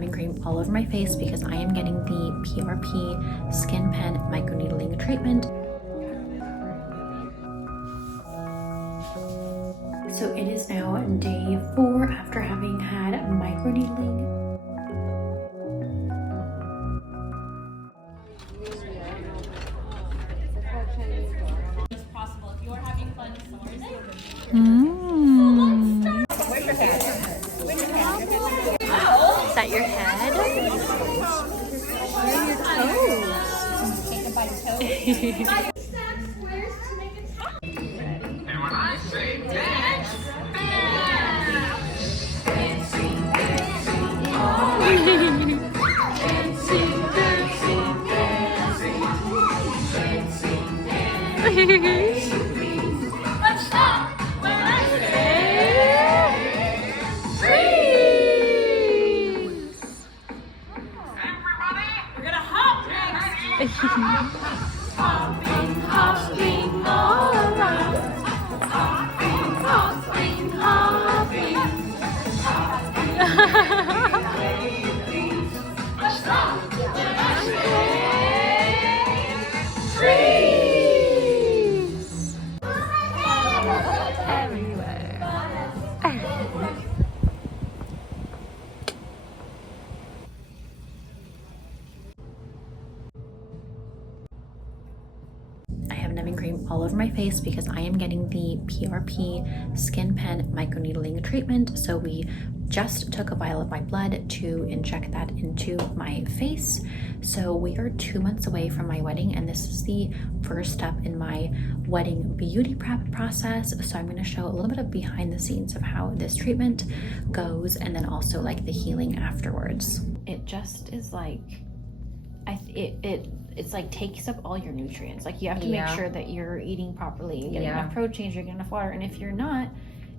numbing cream all over my face because I am getting the PRP SkinPen Microneedling treatment. So it is now day 4 after having had microneedling. As possible. If you're having fun, someone's Where's your head? Is that your head? Where are your toes? take a bite toe. And when I say dance, Let's stop when I everybody, we're gonna hop next. Hopping, hopping all around. Hopping, hopping, hopping. Let's stop when I Freeze! Everywhere. I have numbing cream all over my face because I am getting the PRP SkinPen Microneedling treatment. So we just took a vial of my blood to inject that into my face. So we are 2 months away from my wedding, and this is the first step in my wedding beauty prep process. So I'm going to show a little bit of behind the scenes of how this treatment goes, and then also like the healing afterwards. It just is like, it's like takes up all your nutrients. Like you have to make sure that you're eating properly, getting enough proteins, you're getting enough water, and if you're not,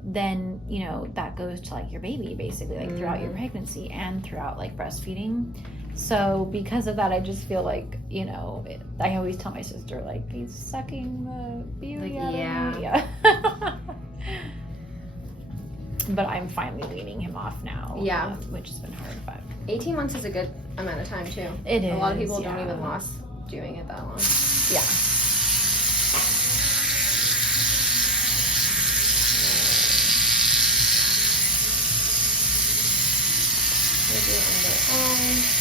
then you know that goes to like your baby basically, like throughout your pregnancy and throughout like breastfeeding. So because of that, I just feel like, you know, I always tell my sister like he's sucking the beauty out of me. Yeah. But I'm finally weaning him off now. Yeah. Which has been hard, but 18 months is a good amount of time too. it is. A lot of people don't yeah. even last doing it that long. Yeah. Here's your under eye.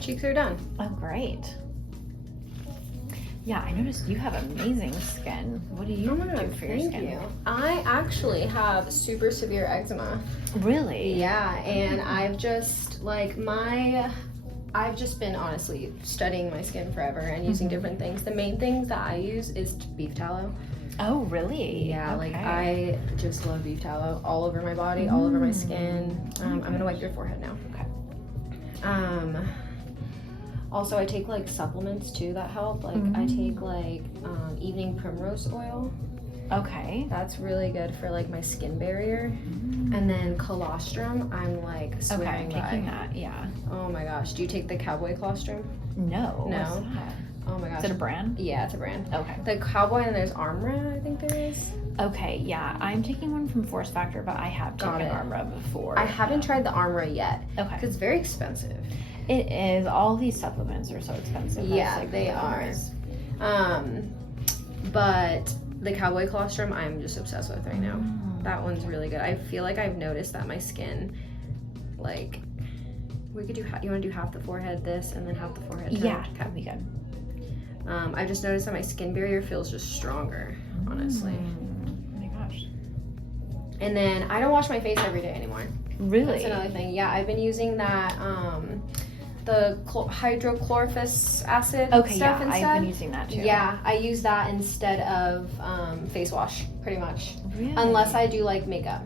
Cheeks are done. Oh, great. Yeah, I noticed you have amazing skin. What do you do for your skin? You. I actually have super severe eczema. Really? Yeah, and I've just been honestly studying my skin forever and using different things. The main things that I use is beef tallow. Oh, really? Yeah, Okay. like I just love beef tallow all over my body, all over my skin. I'm gonna wipe your forehead now. Okay. Also, I take like supplements too that help. Like I take like evening primrose oil. Okay. That's really good for like my skin barrier. And then colostrum, I'm like swearing Okay, by. taking that, yeah. Oh my gosh, do you take the cowboy colostrum? No. No. What's that? Oh my gosh. Is it a brand? Yeah, it's a brand. Okay. The cowboy, and there's Armra, I think there is. Okay, yeah, I'm taking one from Force Factor, but I have Got taken it. Armra before. I haven't tried the Armra yet. Okay. Because it's very expensive. It is. All these supplements are so expensive. Yeah, That's, like, they are. ridiculous. But the cowboy colostrum, I'm just obsessed with right now. Mm. That one's really good. I feel like I've noticed that my skin, like, we could do, you want to do half the forehead this and then half the forehead toned? Yeah, that'd be good. I just noticed that my skin barrier feels just stronger, honestly. Oh my gosh. And then I don't wash my face every day anymore. Really? That's another thing. Yeah, I've been using that, the hydrochlorous acid Okay, stuff yeah, instead. I've been using that too. Yeah, I use that instead of face wash, pretty much. Really? Unless I do like makeup.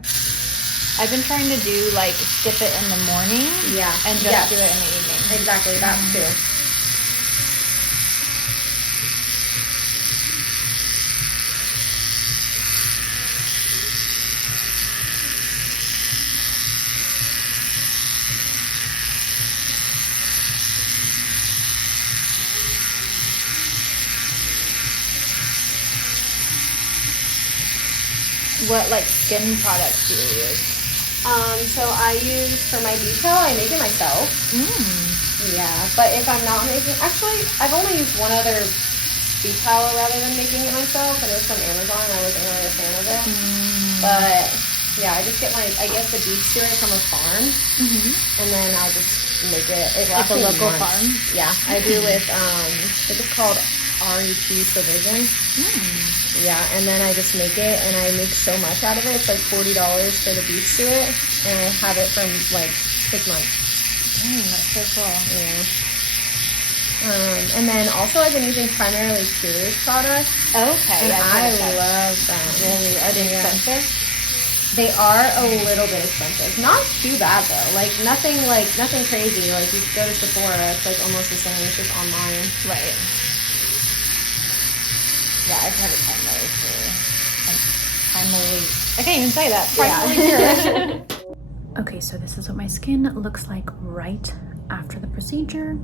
I've been trying to do like dip it in the morning. Yeah. And just do it in the evening. Exactly, that too. What like skin products do you use? So I use for my detail, I make it myself. Yeah, but if I'm not making, actually, I've only used one other beach towel rather than making it myself, and it was from Amazon. I wasn't really a fan of it, but yeah, I just get the beef serum from a farm, and then I'll just make it. It Like lasts a me local months. farm? Yeah, I do with I think it's called REP Provision. Yeah, and then I just make it, and I make so much out of it. It's like $40 for the beef suet, and I have it from like 6 months. Dang, that's so cool. Yeah. And then also I've been using primarily Pure's products, Okay, and I've I heard of that. love them. Really? Are they Yeah. expensive? They are a little bit expensive. Not too bad though. Nothing crazy. Like you go to Sephora, it's like almost the same. It's just online. Right. Yeah, I've heard of Chandler too. Primally. I can't even say that. Primally Pure. Okay, so this is what my skin looks like right after the procedure.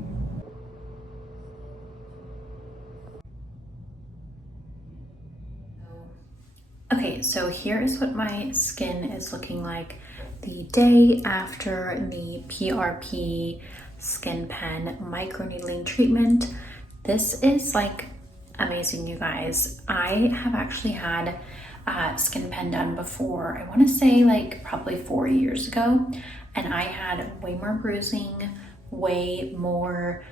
Okay, so here is what my skin is looking like the day after the PRP SkinPen Microneedling treatment. This is like amazing, you guys. I have actually had SkinPen done before. I want to say like probably 4 years ago, and I had way more bruising, way more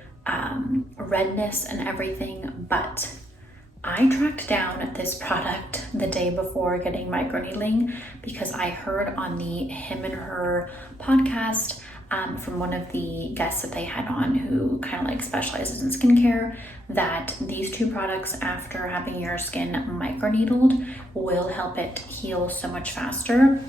redness and everything, but I tracked down this product the day before getting microneedling because I heard on the Him and Her podcast from one of the guests that they had on who kind of like specializes in skincare that these two products after having your skin microneedled will help it heal so much faster.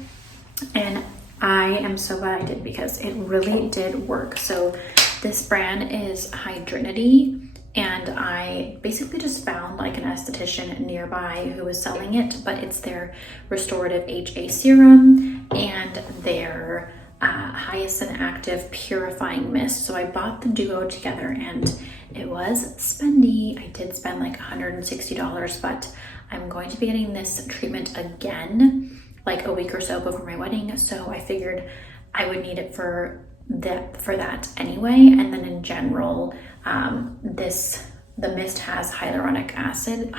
And I am so glad I did because it really did work. So this brand is Hydrinity. And I basically just found like an esthetician nearby who was selling it, but it's their restorative HA serum and their hyacinth active purifying mist. So I bought the duo together and it was spendy. I did spend like $160, but I'm going to be getting this treatment again like a week or so before my wedding. So I figured I would need it for that anyway. And then in general, the mist has hyaluronic acid,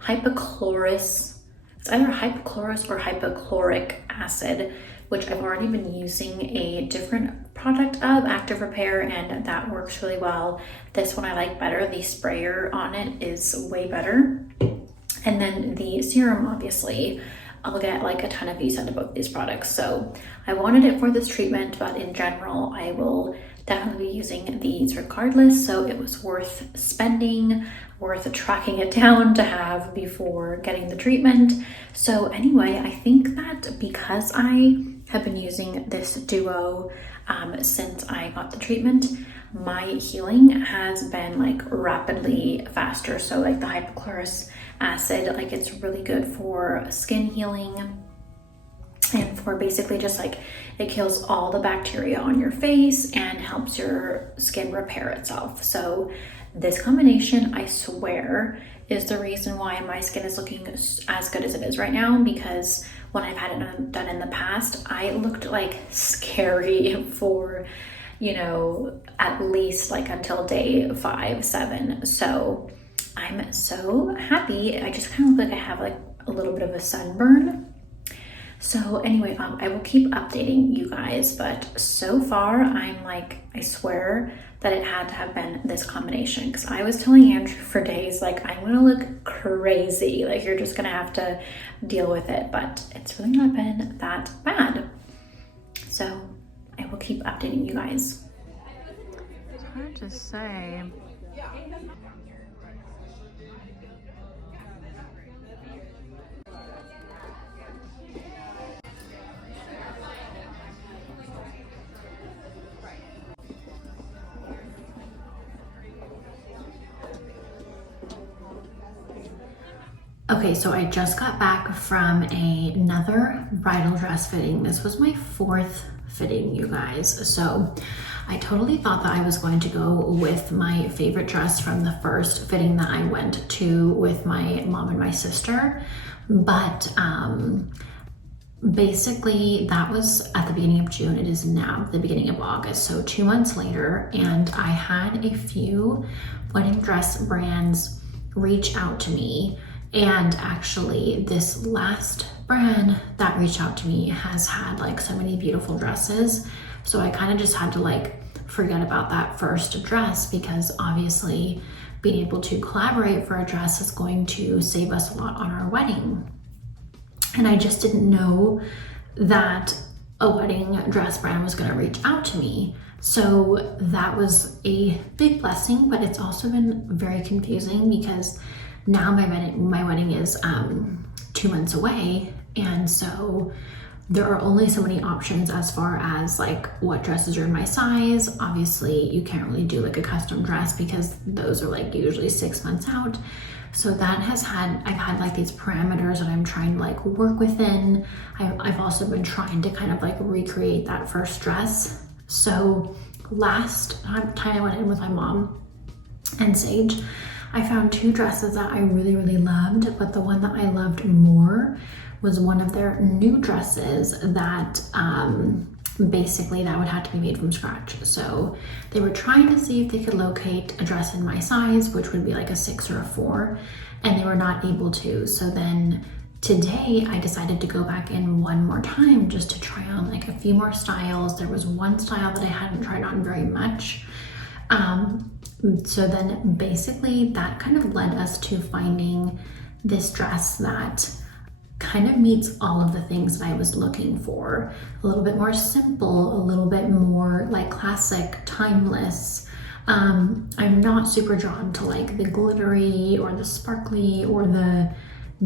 hypochlorous. It's either hypochlorous or hypochloric acid, which I've already been using a different product of, Active Repair, and that works really well. This one I like better. The sprayer on it is way better. And then the serum, obviously, I'll get like a ton of use out of both these products. So I wanted it for this treatment, but in general, I will definitely be using these regardless. So it was worth spending, worth tracking it down to have before getting the treatment. So anyway, I think that because I have been using this duo since I got the treatment, my healing has been like rapidly faster. So like the hypochlorous acid, like it's really good for skin healing and for basically just like it kills all the bacteria on your face and helps your skin repair itself. So This combination, I swear, is the reason why my skin is looking as good as it is right now, because when I've had it done in the past, I looked like scary for, you know, at least like until day 5, 7. So I'm so happy. I just kind of look like I have like a little bit of a sunburn. So anyway, I will keep updating you guys, but so far I'm like, I swear that it had to have been this combination, because I was telling Andrew for days, like, I'm gonna look crazy, like you're just gonna have to deal with it, but it's really not been that bad. So I will keep updating you guys. It's hard to say. Okay, so I just got back from another bridal dress fitting. This was my 4th fitting, you guys. So I totally thought that I was going to go with my favorite dress from the first fitting that I went to with my mom and my sister. But basically that was at the beginning of June. It is now the beginning of August, so 2 months later, and I had a few wedding dress brands reach out to me. And actually this last brand that reached out to me has had like so many beautiful dresses. So I kind of just had to like forget about that first dress, because obviously being able to collaborate for a dress is going to save us a lot on our wedding. And I just didn't know that a wedding dress brand was going to reach out to me. So that was a big blessing, but it's also been very confusing, because now my wedding is 2 months away, and so there are only so many options as far as like what dresses are in my size. Obviously you can't really do like a custom dress, because those are like usually 6 months out. So that I've had like these parameters that I'm trying to like work within. I've also been trying to kind of like recreate that first dress. So last time I went in with my mom and Sage, I found 2 dresses that I really, really loved, but the one that I loved more was one of their new dresses that basically that would have to be made from scratch. So they were trying to see if they could locate a dress in my size, which would be like a 6 or a 4, and they were not able to. So then today I decided to go back in one more time just to try on like a few more styles. There was one style that I hadn't tried on very much. So then basically that kind of led us to finding this dress that kind of meets all of the things that I was looking for. A little bit more simple, a little bit more like classic, timeless. I'm not super drawn to like the glittery or the sparkly or the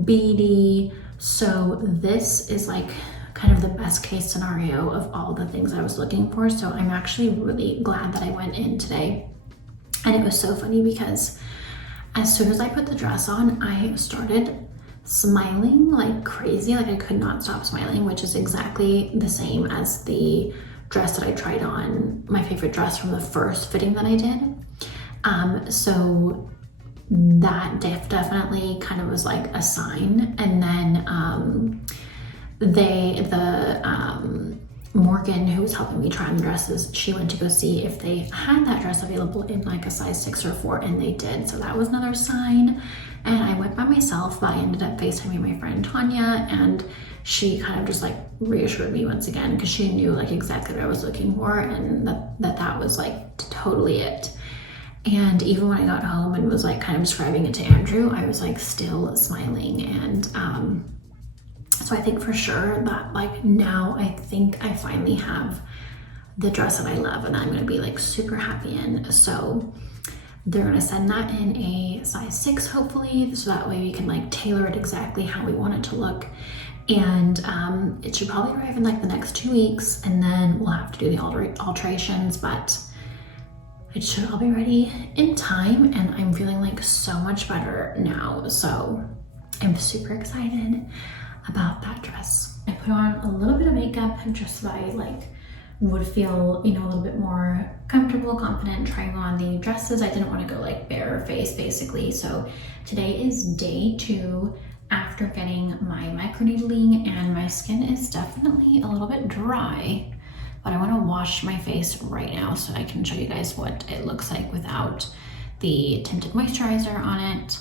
beady. So this is like kind of the best case scenario of all the things I was looking for. So I'm actually really glad that I went in today. And it was so funny, because as soon as I put the dress on, I started smiling like crazy. Like I could not stop smiling, which is exactly the same as the dress that I tried on, my favorite dress from the first fitting that I did. So that definitely kind of was like a sign. And then Morgan, who was helping me try on the dresses, she went to go see if they had that dress available in like a size 6 or 4, and they did. So that was another sign. And I went by myself, but I ended up FaceTiming my friend Tanya, and she kind of just like reassured me once again, because she knew like exactly what I was looking for, and that was like totally it. And even when I got home and was like kind of describing it to Andrew, I was like still smiling. And so I think for sure that like now I think I finally have the dress that I love and I'm gonna be like super happy in. So they're gonna send that in a size 6 hopefully, so that way we can like tailor it exactly how we want it to look. And it should probably arrive in like the next 2 weeks, and then we'll have to do the alterations, but it should all be ready in time, and I'm feeling like so much better now. So I'm super excited about that dress. I put on a little bit of makeup just by like would feel, you know, a little bit more comfortable, confident trying on the dresses. I didn't want to go like bare face basically. So today is day 2 after getting my microneedling, and my skin is definitely a little bit dry, but I want to wash my face right now so I can show you guys what it looks like without the tinted moisturizer on it.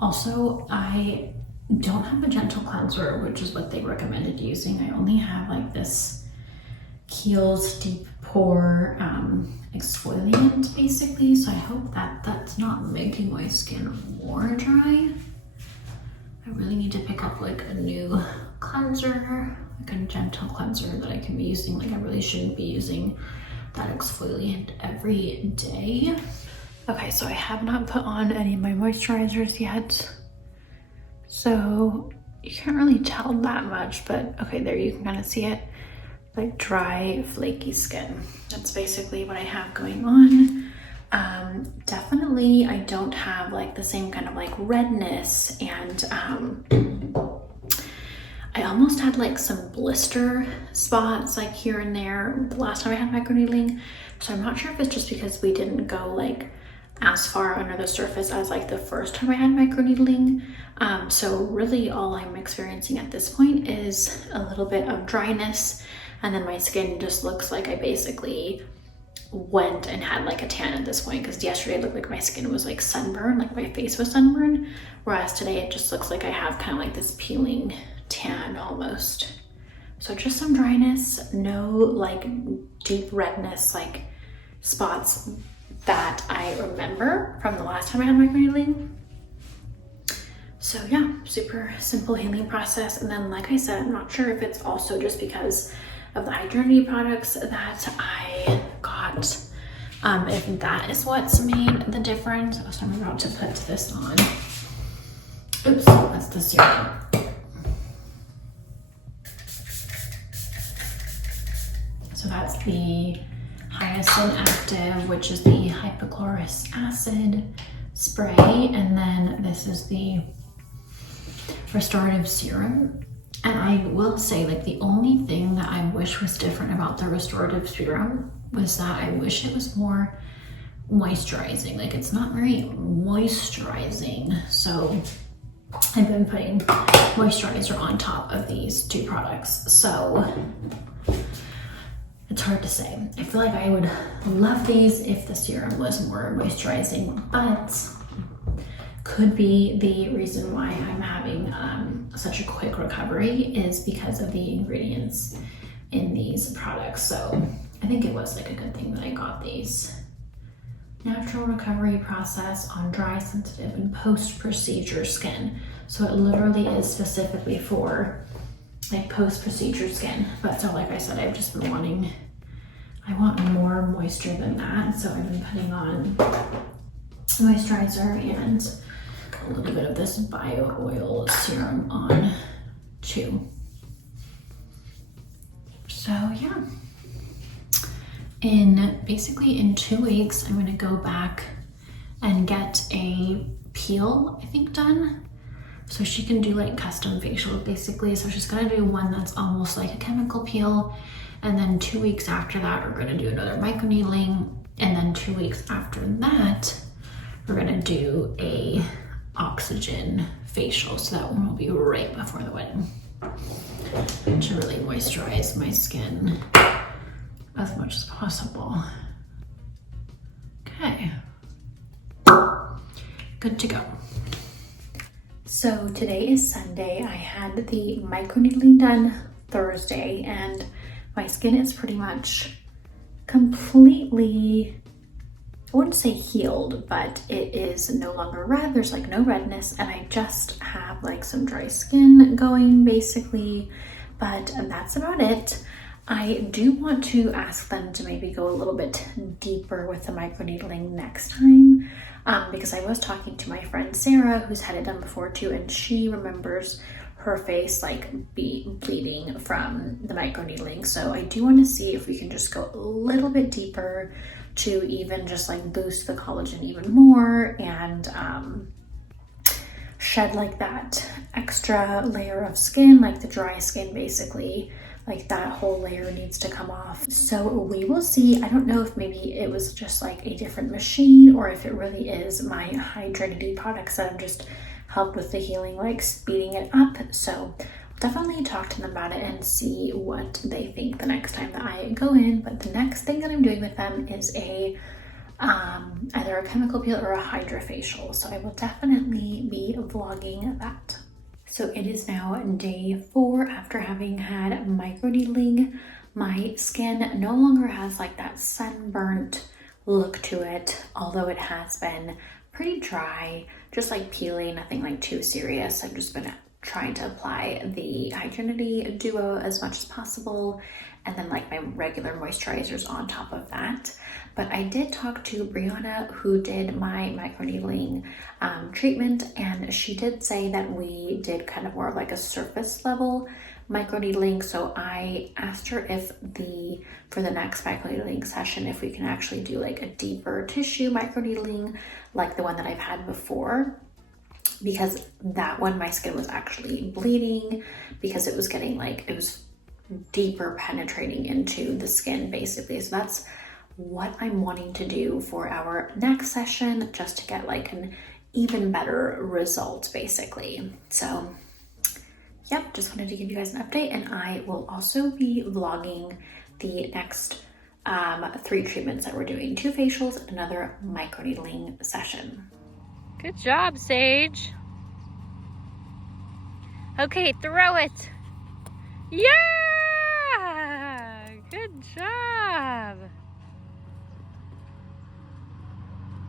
Also, I don't have a gentle cleanser, which is what they recommended using. I only have like this Kiehl's deep pore exfoliant basically, so I hope that that's not making my skin more dry. I really need to pick up like a new cleanser, like a gentle cleanser that I can be using. Like I really shouldn't be using that exfoliant every day. Okay, so I have not put on any of my moisturizers yet, so you can't really tell that much, but okay, there you can kind of see it, like dry, flaky skin. That's basically what I have going on. Definitely I don't have like the same kind of like redness, and I almost had like some blister spots like here and there the last time I had microneedling, so I'm not sure if it's just because we didn't go like as far under the surface as like the first time I had microneedling. So really all I'm experiencing at this point is a little bit of dryness, and then my skin just looks like I basically went and had like a tan at this point, because yesterday it looked like my skin was like sunburned, like my face was sunburned, whereas today it just looks like I have kind of like this peeling tan almost. So just some dryness, no like deep redness like spots that I remember from the last time I had microneedling. So yeah, super simple healing process. And then like I said, I'm not sure if it's also just because of the Hydrinity products that I got, if that is what's made the difference. So I'm about to put this on. Oops, that's the serum. So that's the Hyacinth Active, which is the hypochlorous acid spray, and then this is the restorative serum. And I will say, like, the only thing that I wish was different about the restorative serum was that I wish it was more moisturizing. Like, it's not very moisturizing, so I've been putting moisturizer on top of these 2 products, so it's hard to say. I feel like I would love these if the serum was more moisturizing, but could be the reason why I'm having such a quick recovery is because of the ingredients in these products. So I think it was like a good thing that I got these. Natural recovery process on dry, sensitive, and post-procedure skin. So it literally is specifically for like post-procedure skin. But so like I said, I've just been wanting, I want more moisture than that. So I've been putting on moisturizer and a little bit of this bio oil serum on too. So yeah, basically in 2 weeks, I'm gonna go back and get a peel, I think, done. So she can do like custom facials basically. So she's gonna do one that's almost like a chemical peel. And then 2 weeks after that, we're gonna do another microneedling. And then 2 weeks after that, we're gonna do a oxygen facial. So that one will be right before the wedding to really moisturize my skin as much as possible. Okay, good to go. So today is Sunday. I had the microneedling done Thursday, and my skin is pretty much completely, I wouldn't say healed, but it is no longer red. There's like no redness, and I just have like some dry skin going basically, but that's about it. I do want to ask them to maybe go a little bit deeper with the microneedling next time, because I was talking to my friend Sarah, who's had it done before too, and she remembers her face like bleeding from the microneedling. So I do want to see if we can just go a little bit deeper to even just like boost the collagen even more, and shed like that extra layer of skin, like the dry skin basically. Like that whole layer needs to come off. So we will see. I don't know if maybe it was just like a different machine or if it really is my Hydrinity products that have just helped with the healing, like speeding it up. So I'll definitely talk to them about it and see what they think the next time that I go in. But the next thing that I'm doing with them is a either a chemical peel or a hydrofacial. So I will definitely be vlogging that. So it is now day 4 after having had microneedling. My skin no longer has like that sunburnt look to it, although it has been pretty dry, just like peeling, nothing like too serious. I've just been trying to apply the Hydrinity Duo as much as possible, and then like my regular moisturizers on top of that. But I did talk to Brianna, who did my microneedling treatment, and she did say that we did kind of more of like a surface level microneedling. So I asked her if for the next microneedling session, if we can actually do like a deeper tissue microneedling like the one that I've had before, because that one my skin was actually bleeding because it was getting like, it was deeper penetrating into the skin basically. So that's what I'm wanting to do for our next session, just to get like an even better result basically. So yep, just wanted to give you guys an update, and I will also be vlogging the next 3 treatments that we're doing, 2 facials, another microneedling session. Good job, Sage. Okay, throw it. Yeah! Good job.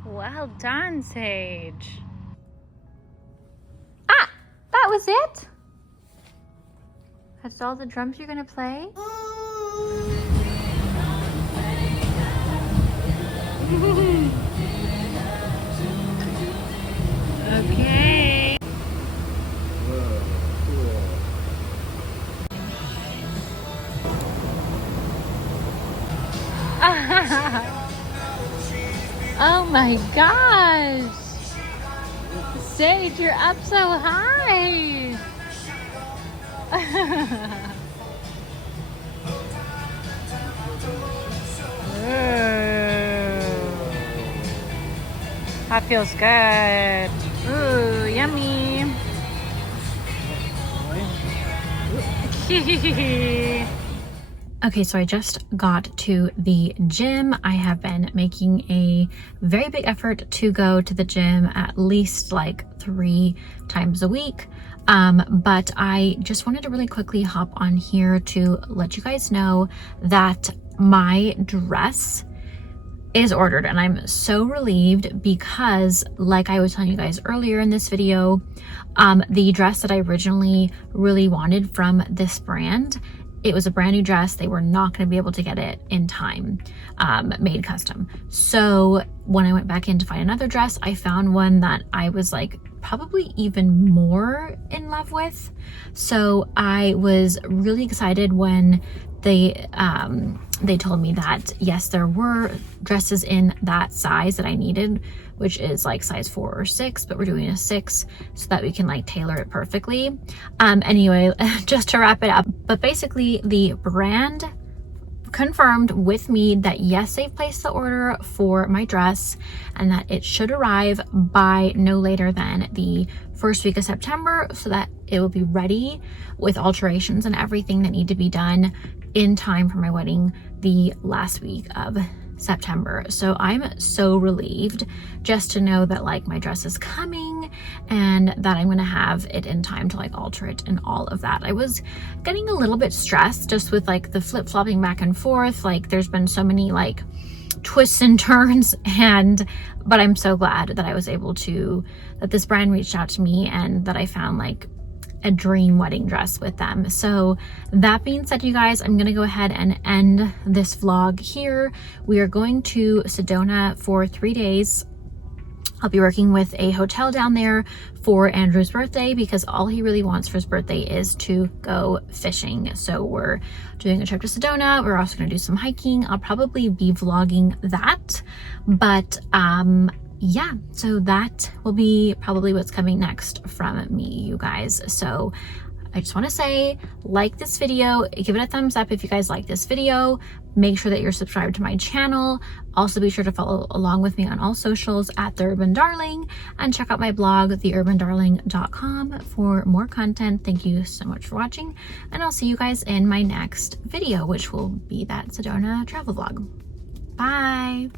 Well done, Sage. Ah, that was it? That's all the drums you're gonna play? Okay. Oh my gosh! Sage, you're up so high! That feels good. Ooh, yummy. Okay, so I just got to the gym. I have been making a very big effort to go to the gym at least like 3 times a week. But I just wanted to really quickly hop on here to let you guys know that my dress is ordered, and I'm so relieved because, like I was telling you guys earlier in this video, the dress that I originally really wanted from this brand, it was a brand new dress. They were not going to be able to get it in time, made custom. So when I went back in to find another dress, I found one that I was like probably even more in love with. So I was really excited when they told me that yes, there were dresses in that size that I needed, which is like size 4 or 6, but we're doing a 6 so that we can like tailor it perfectly. Anyway, just to wrap it up, but basically the brand confirmed with me that yes, they've placed the order for my dress and that it should arrive by no later than the first week of September, so that it will be ready with alterations and everything that need to be done in time for my wedding the last week of September. So I'm so relieved just to know that like my dress is coming and that I'm gonna have it in time to like alter it and all of that. I was getting a little bit stressed just with like the flip-flopping back and forth. Like there's been so many like twists and turns, but I'm so glad that I was able to, that this brand reached out to me and that I found like a dream wedding dress with them. So that being said, you guys, I'm gonna go ahead and end this vlog here. We are going to Sedona for 3 days. I'll be working with a hotel down there for Andrew's birthday because all he really wants for his birthday is to go fishing. So we're doing a trip to Sedona. We're also gonna do some hiking. I'll probably be vlogging that, but yeah, so that will be probably what's coming next from me, you guys. So I just want to say, like this video, give it a thumbs up if you guys like this video. Make sure that you're subscribed to my channel. Also be sure to follow along with me on all socials at The Urban Darling, and check out my blog, theurbandarling.com, for more content. Thank you so much for watching, and I'll see you guys in my next video, which will be that Sedona travel vlog. Bye.